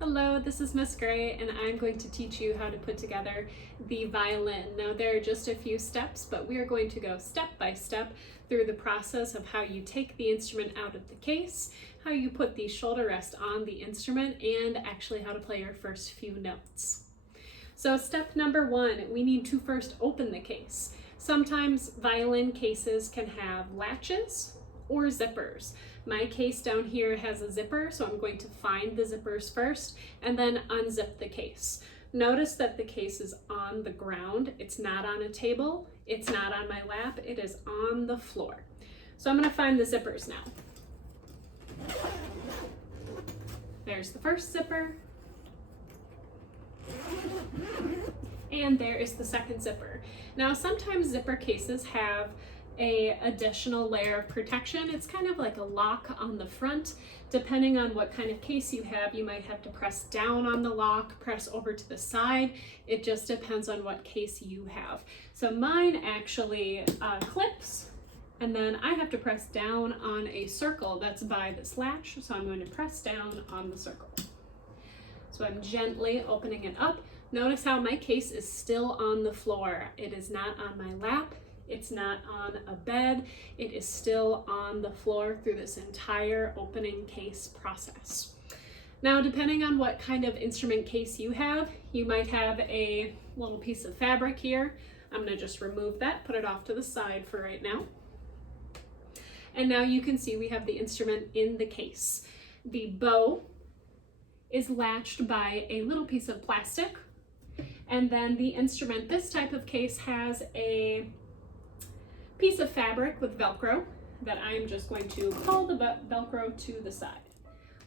Hello, this is Miss Gray, and I'm going to teach you how to put together the violin. Now, there are just a few steps, but we are going to go step by step through the process of how you take the instrument out of the case, how you put the shoulder rest on the instrument, and actually how to play your first few notes. So step number one, we need to first open the case. Sometimes violin cases can have latches or zippers. My case down here has a zipper, so I'm going to find the zippers first and then unzip the case. Notice that the case is on the ground. It's not on a table. It's not on my lap. It is on the floor. So I'm going to find the zippers now. There's the first zipper. And there is the second zipper. Now, sometimes zipper cases have an additional layer of protection. It's kind of like a lock on the front. Depending on what kind of case you have, you might have to press down on the lock, press over to the side. It just depends on what case you have. So mine actually clips, and then I have to press down on a circle that's by this latch. So I'm going to press down on the circle. So I'm gently opening it up. Notice how my case is still on the floor. It is not on my lap. It's not on a bed. It is still on the floor through this entire opening case process. Now, depending on what kind of instrument case you have, you might have a little piece of fabric here. I'm going to just remove that, put it off to the side for right now. And now you can see we have the instrument in the case. The bow is latched by a little piece of plastic, and then the instrument, this type of case, has a piece of fabric with Velcro that I'm just going to pull the Velcro to the side.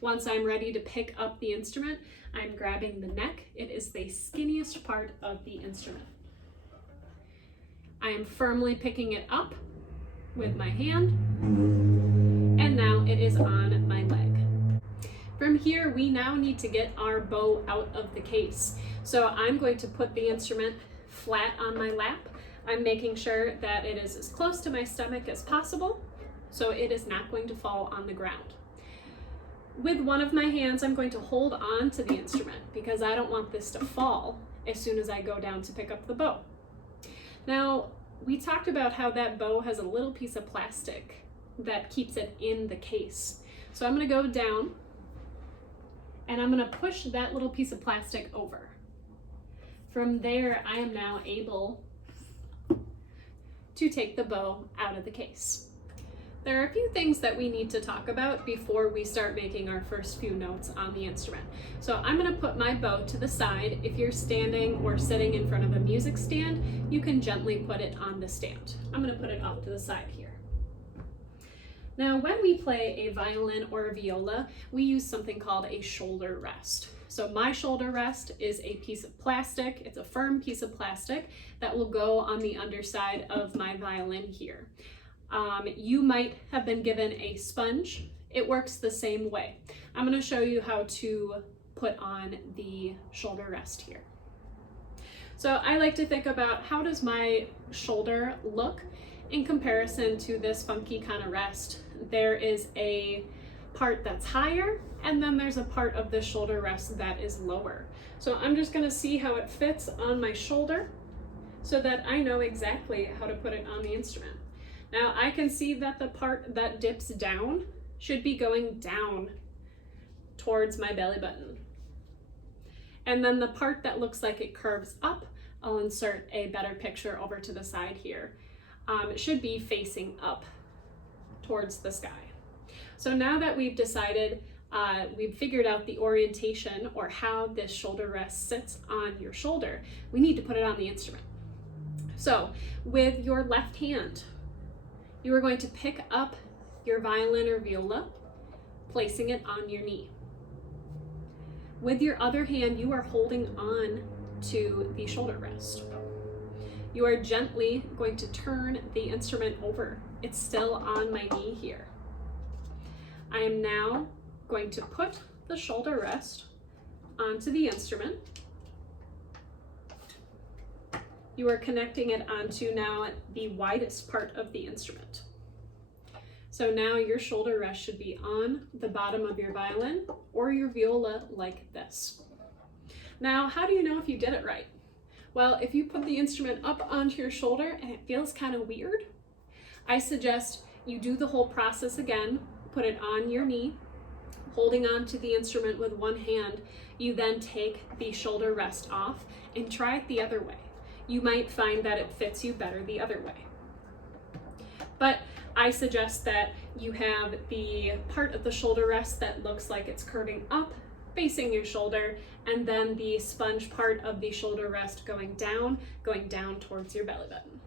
Once I'm ready to pick up the instrument, I'm grabbing the neck. It is the skinniest part of the instrument. I am firmly picking it up with my hand, and now it is on my leg. From here, we now need to get our bow out of the case. So I'm going to put the instrument flat on my lap. I'm making sure that it is as close to my stomach as possible, so it is not going to fall on the ground. With one of my hands, I'm going to hold on to the instrument because I don't want this to fall as soon as I go down to pick up the bow. Now, we talked about how that bow has a little piece of plastic that keeps it in the case. So I'm going to go down and I'm going to push that little piece of plastic over. From there, I am now able to take the bow out of the case. There are a few things that we need to talk about before we start making our first few notes on the instrument. So I'm going to put my bow to the side. If you're standing or sitting in front of a music stand, you can gently put it on the stand. I'm going to put it off to the side here. Now, when we play a violin or a viola, we use something called a shoulder rest. So my shoulder rest is a piece of plastic. It's a firm piece of plastic that will go on the underside of my violin here. You might have been given a sponge. It works the same way. I'm going to show you how to put on the shoulder rest here. So I like to think about how does my shoulder look in comparison to this funky kind of rest. There is a part that's higher, and then there's a part of the shoulder rest that is lower. So I'm just going to see how it fits on my shoulder so that I know exactly how to put it on the instrument. Now I can see that the part that dips down should be going down towards my belly button. And then the part that looks like it curves up, I'll insert a better picture over to the side here. It should be facing up towards the sky. So now that we've decided, we've figured out the orientation or how this shoulder rest sits on your shoulder, we need to put it on the instrument. So with your left hand, you are going to pick up your violin or viola, placing it on your knee. With your other hand, you are holding on to the shoulder rest. You are gently going to turn the instrument over. It's still on my knee here. I am now going to put the shoulder rest onto the instrument. You are connecting it onto now the widest part of the instrument. So now your shoulder rest should be on the bottom of your violin or your viola like this. Now, how do you know if you did it right? Well, if you put the instrument up onto your shoulder and it feels kind of weird, I suggest you do the whole process again, put it on your knee, holding on to the instrument with one hand. You then take the shoulder rest off and try it the other way. You might find that it fits you better the other way. But I suggest that you have the part of the shoulder rest that looks like it's curving up, facing your shoulder, and then the sponge part of the shoulder rest going down towards your belly button.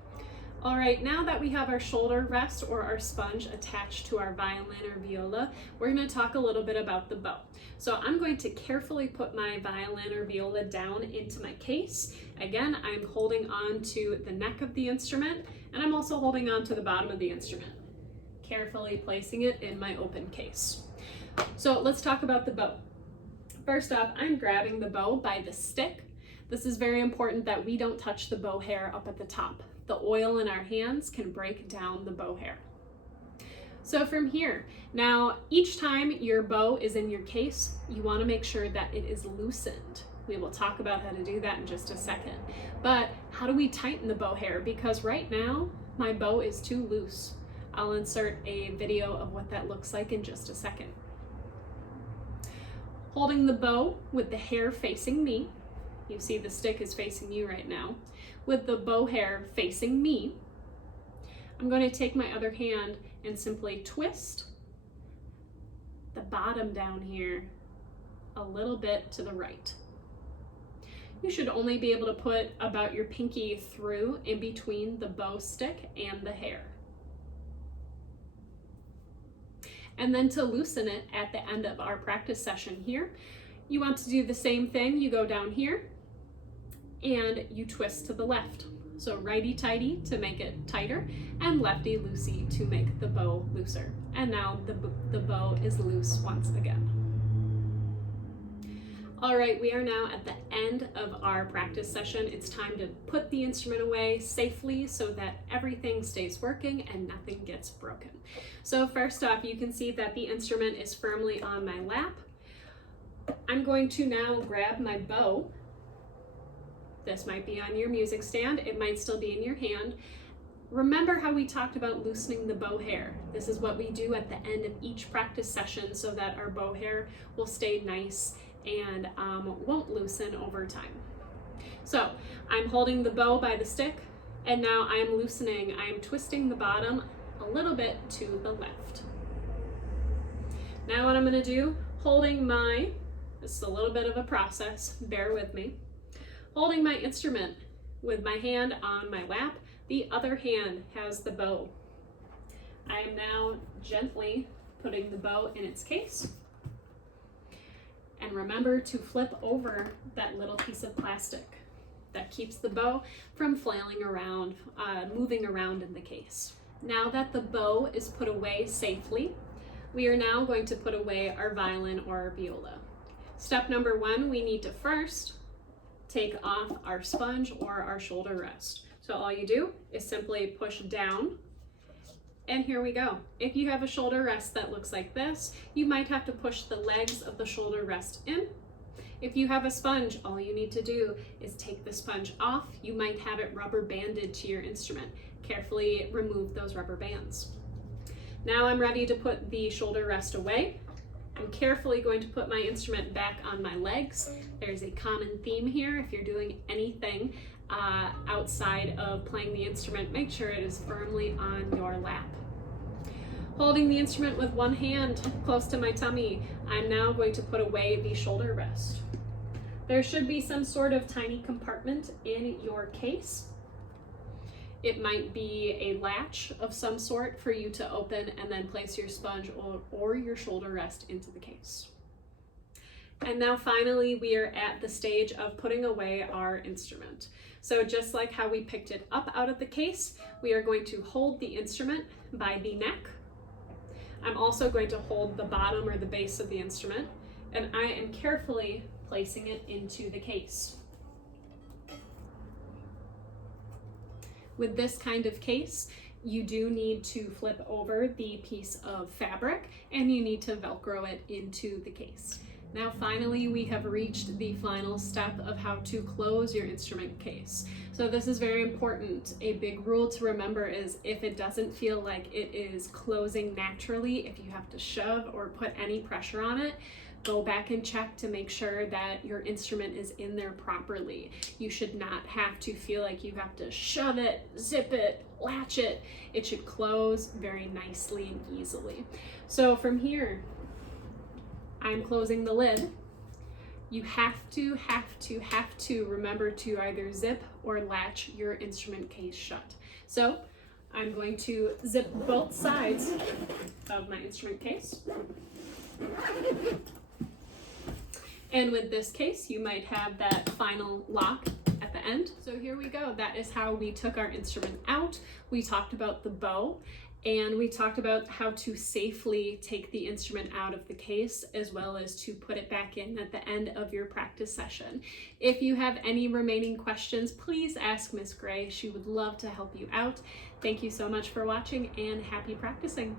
All right, now that we have our shoulder rest or our sponge attached to our violin or viola, we're going to talk a little bit about the bow. So I'm going to carefully put my violin or viola down into my case. Again, I'm holding on to the neck of the instrument, and I'm also holding on to the bottom of the instrument, carefully placing it in my open case. So let's talk about the bow. First off, I'm grabbing the bow by the stick. This is very important that we don't touch the bow hair up at the top. The oil in our hands can break down the bow hair. So from here, now each time your bow is in your case, you want to make sure that it is loosened. We will talk about how to do that in just a second. But how do we tighten the bow hair? Because right now, my bow is too loose. I'll insert a video of what that looks like in just a second. Holding the bow with the hair facing me, you see the stick is facing you right now. With the bow hair facing me, I'm going to take my other hand and simply twist the bottom down here a little bit to the right. You should only be able to put about your pinky through in between the bow stick and the hair. And then to loosen it at the end of our practice session here, you want to do the same thing. You go down here and you twist to the left. So righty-tighty to make it tighter and lefty-loosey to make the bow looser. And now the bow is loose once again. All right, we are now at the end of our practice session. It's time to put the instrument away safely so that everything stays working and nothing gets broken. So first off, you can see that the instrument is firmly on my lap. I'm going to now grab my bow. This might be on your music stand. It might still be in your hand. Remember how we talked about loosening the bow hair. This is what we do at the end of each practice session so that our bow hair will stay nice and won't loosen over time. So I'm holding the bow by the stick, and now I'm loosening. I'm twisting the bottom a little bit to the left. Now what I'm going to do, holding this is a little bit of a process, bear with me. Holding my instrument with my hand on my lap, the other hand has the bow. I am now gently putting the bow in its case. And remember to flip over that little piece of plastic that keeps the bow from flailing around, moving around in the case. Now that the bow is put away safely, we are now going to put away our violin or our viola. Step number one, we need to first take off our sponge or our shoulder rest. So all you do is simply push down, and here we go. If you have a shoulder rest that looks like this, you might have to push the legs of the shoulder rest in. If you have a sponge, all you need to do is take the sponge off. You might have it rubber banded to your instrument. Carefully remove those rubber bands. Now I'm ready to put the shoulder rest away. I'm carefully going to put my instrument back on my legs. There's a common theme here. If you're doing anything outside of playing the instrument, make sure it is firmly on your lap. Holding the instrument with one hand close to my tummy, I'm now going to put away the shoulder rest. There should be some sort of tiny compartment in your case. It might be a latch of some sort for you to open and then place your sponge or your shoulder rest into the case. And now finally, we are at the stage of putting away our instrument. So just like how we picked it up out of the case, we are going to hold the instrument by the neck. I'm also going to hold the bottom or the base of the instrument, and I am carefully placing it into the case. With this kind of case, you do need to flip over the piece of fabric and you need to Velcro it into the case. Now finally, we have reached the final step of how to close your instrument case. So this is very important. A big rule to remember is if it doesn't feel like it is closing naturally, if you have to shove or put any pressure on it, go back and check to make sure that your instrument is in there properly. You should not have to feel like you have to shove it, zip it, latch it. It should close very nicely and easily. So from here, I'm closing the lid. You have to remember to either zip or latch your instrument case shut. So I'm going to zip both sides of my instrument case. And with this case, you might have that final lock at the end. So here we go. That is how we took our instrument out. We talked about the bow, and we talked about how to safely take the instrument out of the case, as well as to put it back in at the end of your practice session. If you have any remaining questions, please ask Miss Gray. She would love to help you out. Thank you so much for watching, and happy practicing.